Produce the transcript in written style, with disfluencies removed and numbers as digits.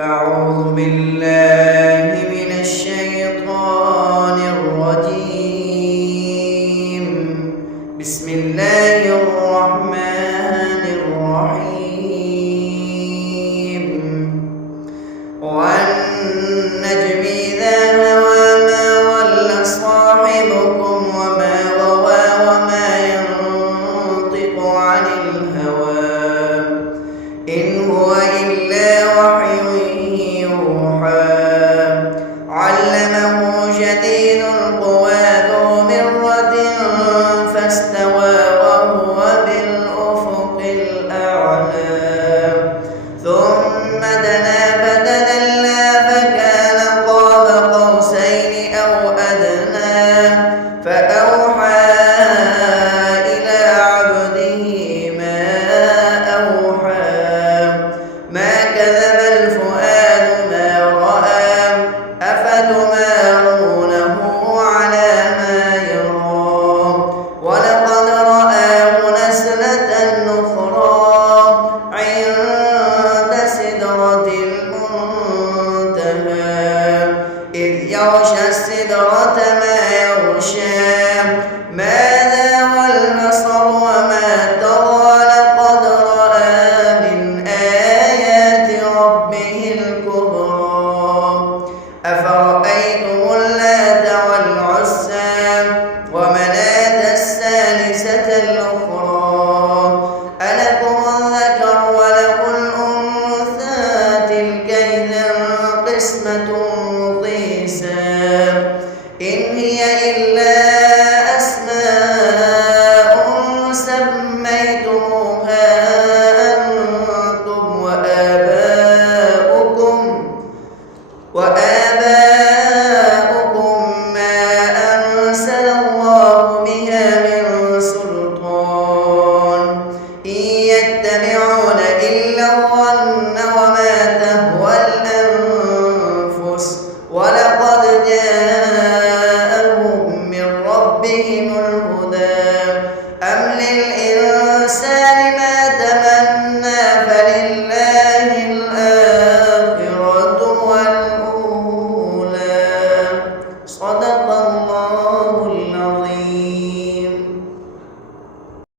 أعوذ بالله من الشيطان الرجيم. بسم الله الرحمن الرحيم. والنجم إذا هوى ما ضل صاحبكم وما غوى وما ينطق عن الهوى إن هو إلا وحي يوحى. علمه شديد القوى ذو مرة فاستوى وهو بالأفق الأعلى. ثم